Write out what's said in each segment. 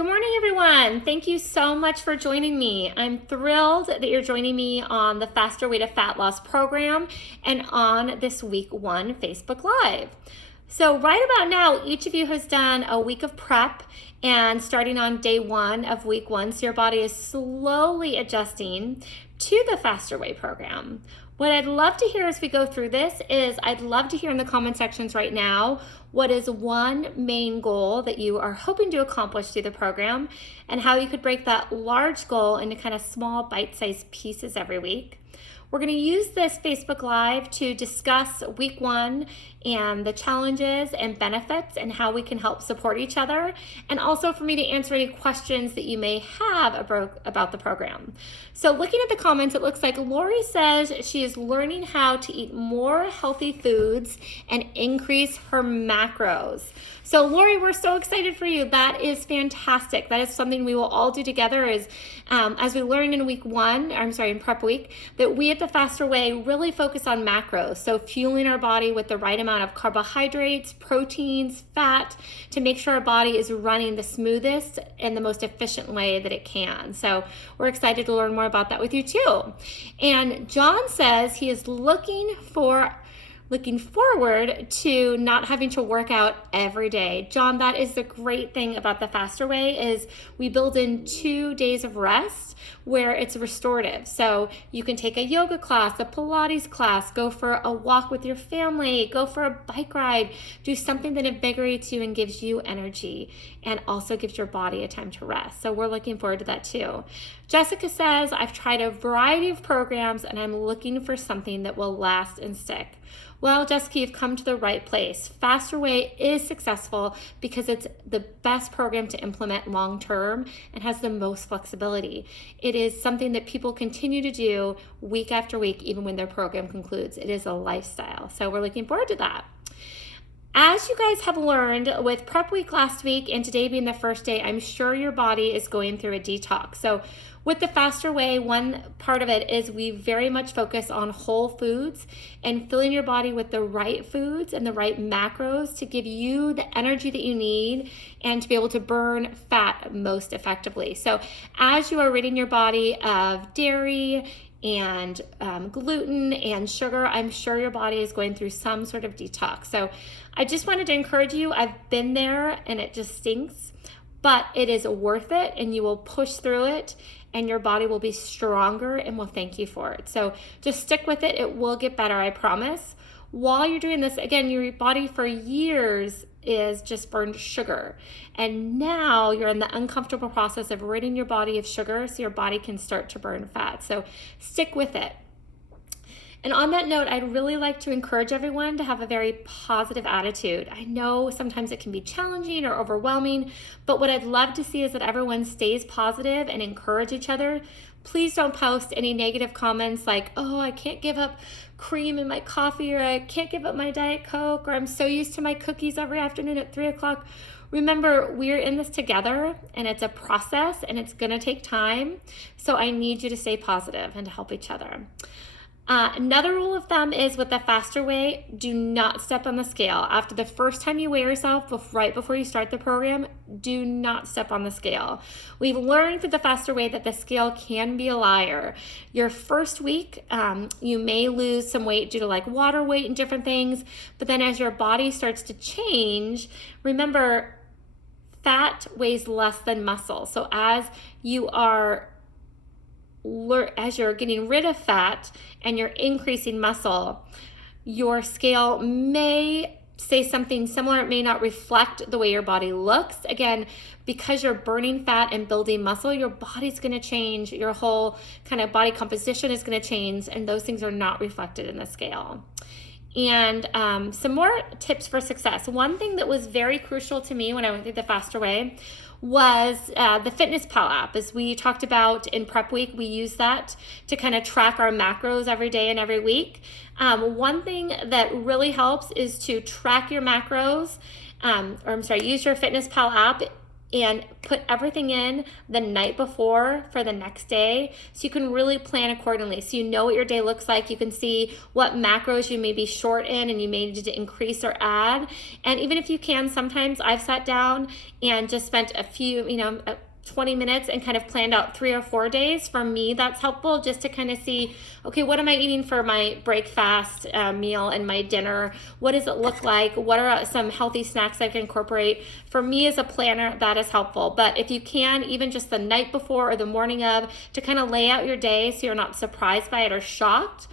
Good morning, everyone. Thank you so much for joining me. I'm thrilled that you're joining me on the Faster Way to Fat Loss program and on this week 1 Facebook Live. So right about now, each of you has done a week of prep and starting on day 1 of week 1, so your body is slowly adjusting to the Faster Way program. What I'd love to hear as we go through this is I'd love to hear in the comment sections right now what is one main goal that you are hoping to accomplish through the program and how you could break that large goal into kind of small bite-sized pieces every week. We're going to use this Facebook Live to discuss week 1 and the challenges and benefits and how we can help support each other, and also for me to answer any questions that you may have about the program. So looking at the comments, it looks like Lori says she is learning how to eat more healthy foods and increase her macros. So Lori, we're so excited for you. That is fantastic. That is something we will all do together as we learn in in prep week, that we at the Faster Way really focus on macros. So fueling our body with the right amount of carbohydrates, proteins, fat, to make sure our body is running the smoothest and the most efficient way that it can. So we're excited to learn more about that with you too. And John says he is looking forward to not having to work out every day. John, that is the great thing about the Faster Way is we build in 2 days of rest where it's restorative. So you can take a yoga class, a Pilates class, go for a walk with your family, go for a bike ride, do something that invigorates you and gives you energy and also gives your body a time to rest. So we're looking forward to that too. Jessica says, I've tried a variety of programs and I'm looking for something that will last and stick. Well, Jessica, you've come to the right place. Faster Way is successful because it's the best program to implement long-term and has the most flexibility. It is something that people continue to do week after week, even when their program concludes. It is a lifestyle. So we're looking forward to that. As you guys have learned with prep week last week and today being the first day, I'm sure your body is going through a detox. So with the Faster Way, one part of it is we very much focus on whole foods and filling your body with the right foods and the right macros to give you the energy that you need and to be able to burn fat most effectively. So as you are ridding your body of dairy and gluten and sugar, I'm sure your body is going through some sort of detox. So I just wanted to encourage you. I've been there and it just stinks, but it is worth it and you will push through it and your body will be stronger and will thank you for it. So just stick with it. It will get better, I promise. While you're doing this, again, your body for years is just burned sugar. And now you're in the uncomfortable process of ridding your body of sugar so your body can start to burn fat. So stick with it. And on that note, I'd really like to encourage everyone to have a very positive attitude. I know sometimes it can be challenging or overwhelming, but what I'd love to see is that everyone stays positive and encourage each other. Please don't post any negative comments like, oh, I can't give up cream in my coffee, or I can't give up my Diet Coke, or I'm so used to my cookies every afternoon at 3 o'clock. Remember, we're in this together and it's a process and it's gonna take time. So I need you to stay positive and to help each other. Another rule of thumb is with the Faster Way, do not step on the scale. After the first time you weigh yourself, right before you start the program, do not step on the scale. We've learned through the Faster Way that the scale can be a liar. Your first week, you may lose some weight due to like water weight and different things, but then as your body starts to change, remember, fat weighs less than muscle. So as you're getting rid of fat and you're increasing muscle, your scale may say something similar. It may not reflect the way your body looks. Again, because you're burning fat and building muscle, your body's going to change. Your whole kind of body composition is going to change, and those things are not reflected in the scale. And some more tips for success. One thing that was very crucial to me when I went through the Faster Way was the FitnessPal app. As we talked about in prep week, we use that to kind of track our macros every day and every week. One thing that really helps is to track your macros, use your FitnessPal app and put everything in the night before for the next day, so you can really plan accordingly. So you know what your day looks like. You can see what macros you may be short in and you may need to increase or add. And even if you can, sometimes I've sat down and just spent a few, 20 minutes and kind of planned out 3 or 4 days. For me, that's helpful, just to kind of see, okay, what am I eating for my break fast meal and my dinner? What does it look like? What are some healthy snacks I can incorporate? For me as a planner, that is helpful. But if you can, even just the night before or the morning of, to kind of lay out your day so you're not surprised by it or shocked.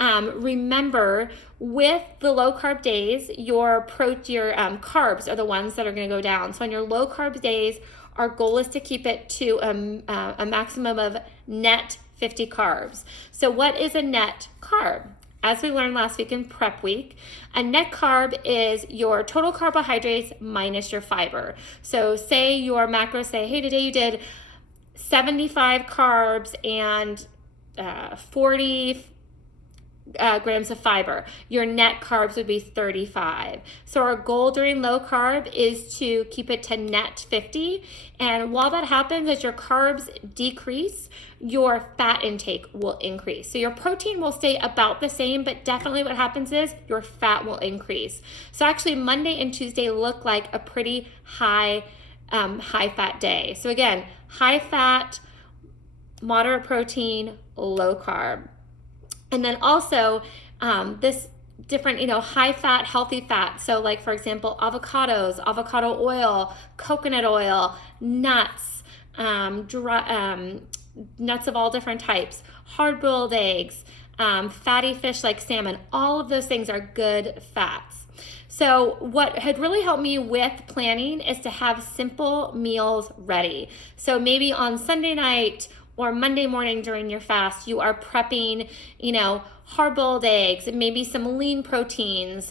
Remember, with the low carb days, your carbs are the ones that are going to go down. So on your low carb days, our goal is to keep it to a maximum of net 50 carbs. So what is a net carb? As we learned last week in prep week, a net carb is your total carbohydrates minus your fiber. So say your macros say, hey, today you did 75 carbs and 40 grams of fiber. Your net carbs would be 35. So our goal during low carb is to keep it to net 50. And while that happens, as your carbs decrease, your fat intake will increase. So your protein will stay about the same, but definitely what happens is your fat will increase. So actually Monday and Tuesday look like a pretty high fat day. So again, high fat, moderate protein, low carb. And then also this different, high fat, healthy fat. So like, for example, avocados, avocado oil, coconut oil, nuts, nuts of all different types, hard-boiled eggs, fatty fish like salmon. All of those things are good fats. So what had really helped me with planning is to have simple meals ready. So maybe on Sunday night or Monday morning during your fast, you are prepping, hard-boiled eggs, and maybe some lean proteins,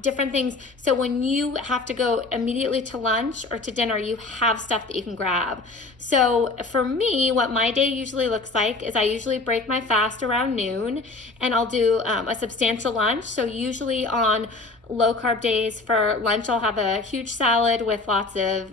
different things. So when you have to go immediately to lunch or to dinner, you have stuff that you can grab. So for me, what my day usually looks like is I usually break my fast around noon, and I'll do a substantial lunch. So usually on low carb days, for lunch I'll have a huge salad with lots of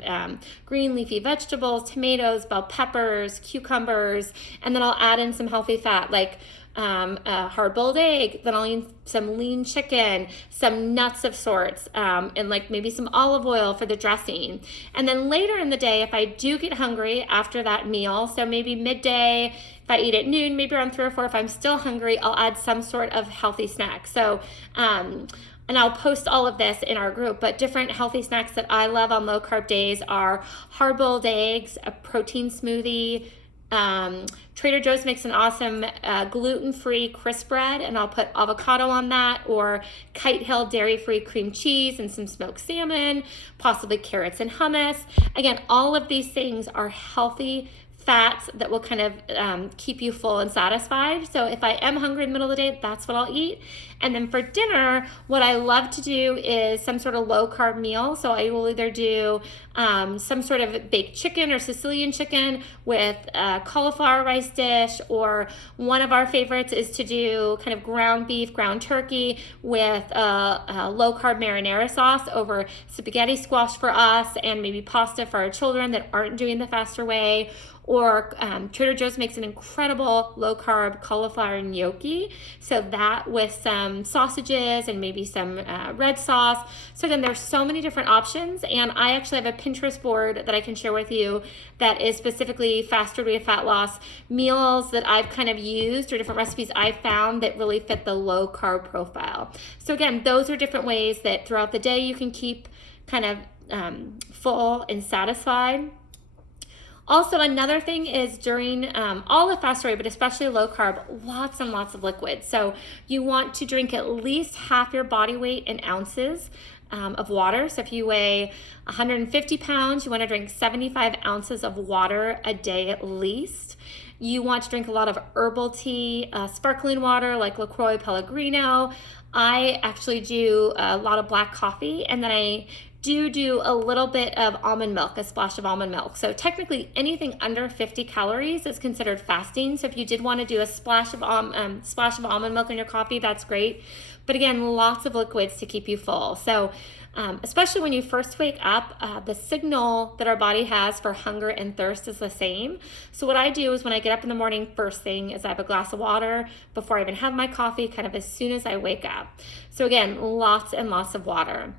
green leafy vegetables, tomatoes, bell peppers, cucumbers, and then I'll add in some healthy fat like a hard-boiled egg. Then I'll eat some lean chicken, some nuts of sorts, and like maybe some olive oil for the dressing. And then later in the day, if I do get hungry after that meal, so maybe midday, if I eat at noon, maybe around 3 or 4, if I'm still hungry, I'll add some sort of healthy snack. So and I'll post all of this in our group, but different healthy snacks that I love on low carb days are hard-boiled eggs, a protein smoothie. Trader Joe's makes an awesome gluten-free crisp bread, and I'll put avocado on that, or Kite Hill dairy-free cream cheese and some smoked salmon, possibly carrots and hummus. Again, all of these things are healthy fats that will kind of keep you full and satisfied. So if I am hungry in the middle of the day, that's what I'll eat. And then for dinner, what I love to do is some sort of low carb meal. So I will either do some sort of baked chicken or Sicilian chicken with a cauliflower rice dish, or one of our favorites is to do kind of ground beef, ground turkey with a low carb marinara sauce over spaghetti squash for us, and maybe pasta for our children that aren't doing the faster way. Or Trader Joe's makes an incredible low-carb cauliflower gnocchi. So that with some sausages and maybe some red sauce. So again, there's so many different options. And I actually have a Pinterest board that I can share with you that is specifically faster way of fat loss meals that I've kind of used, or different recipes I've found that really fit the low-carb profile. So again, those are different ways that throughout the day you can keep kind of full and satisfied. Also, another thing is during all the fast way, but especially low carb, lots and lots of liquids. So you want to drink at least half your body weight in ounces of water. So if you weigh 150 pounds, you want to drink 75 ounces of water a day at least. You want to drink a lot of herbal tea, sparkling water like LaCroix Pellegrino. I actually do a lot of black coffee, and then I do a little bit of almond milk, a splash of almond milk. So technically anything under 50 calories is considered fasting. So if you did want to do a splash of almond milk in your coffee, that's great. But again, lots of liquids to keep you full. So especially when you first wake up, the signal that our body has for hunger and thirst is the same. So what I do is when I get up in the morning, first thing is I have a glass of water before I even have my coffee, kind of as soon as I wake up. So again, lots and lots of water.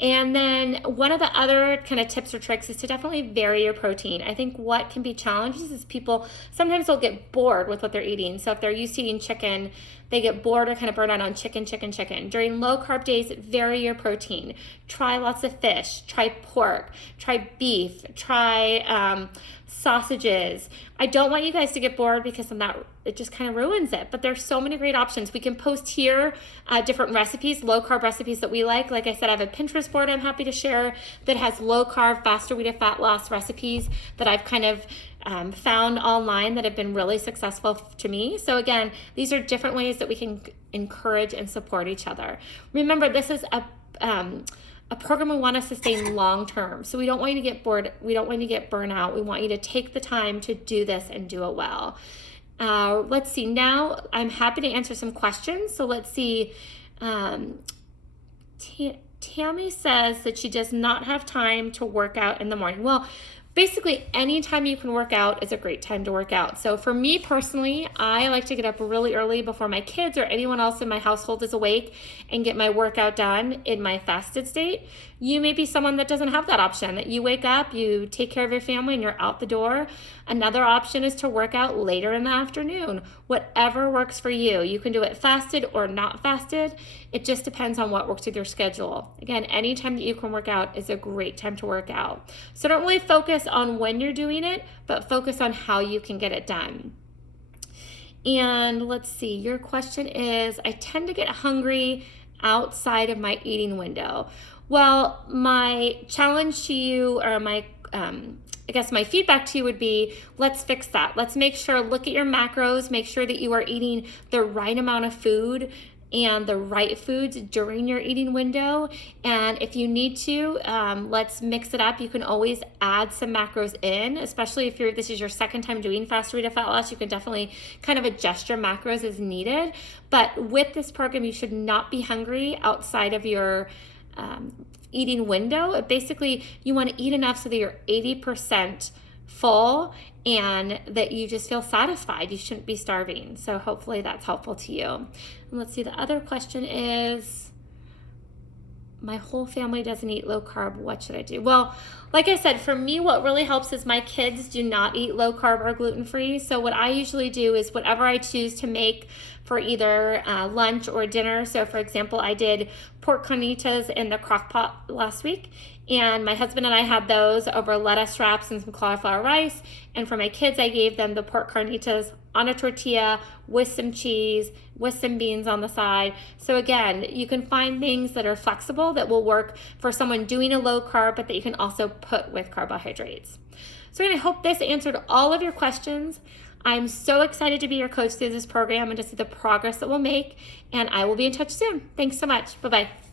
And then one of the other kind of tips or tricks is to definitely vary your protein. I think what can be challenges is people sometimes they'll get bored with what they're eating. So if they're used to eating chicken, they get bored or kind of burn out on chicken. During low carb days, vary your protein. Try lots of fish, try pork, try beef, try sausages. I don't want you guys to get bored because then it just kind of ruins it. But there's so many great options. We can post here different recipes, low carb recipes that we like. Like I said, I have a Pinterest board I'm happy to share that has low carb, faster way to fat loss recipes that I've kind of found online that have been really successful to me. So again, these are different ways that we can encourage and support each other. Remember, this is a program we want to sustain long term. So we don't want you to get bored. We don't want you to get burnout. We want you to take the time to do this and do it well. Let's see. Now I'm happy to answer some questions. So let's see. Tammy says that she does not have time to work out in the morning. Well, basically, any time you can work out is a great time to work out. So for me personally, I like to get up really early before my kids or anyone else in my household is awake and get my workout done in my fasted state. You may be someone that doesn't have that option, that you wake up, you take care of your family, and you're out the door. Another option is to work out later in the afternoon. Whatever works for you. You can do it fasted or not fasted. It just depends on what works with your schedule. Again, any time that you can work out is a great time to work out. So don't really focus on when you're doing it, but focus on how you can get it done. And let's see, your question is, I tend to get hungry outside of my eating window. Well, my challenge to you, or my feedback to you would be, let's fix that. Let's make sure, look at your macros, make sure that you are eating the right amount of food and the right foods during your eating window. And if you need to, let's mix it up. You can always add some macros in, especially if this is your second time doing faster way to fat loss. You can definitely kind of adjust your macros as needed. But with this program, you should not be hungry outside of your eating window. Basically, you want to eat enough so that you're 80% full and that you just feel satisfied. You shouldn't be starving. So hopefully that's helpful to you. And let's see, the other question is, my whole family doesn't eat low carb. What should I do? Well, like I said, for me, what really helps is my kids do not eat low carb or gluten-free. So what I usually do is whatever I choose to make for either lunch or dinner. So for example, I did pork carnitas in the crock pot last week, and my husband and I had those over lettuce wraps and some cauliflower rice. And for my kids, I gave them the pork carnitas on a tortilla with some cheese, with some beans on the side. So again, you can find things that are flexible that will work for someone doing a low carb, but that you can also put with carbohydrates. So I hope this answered all of your questions. I'm so excited to be your coach through this program and to see the progress that we'll make, and I will be in touch soon. Thanks so much. Bye-bye.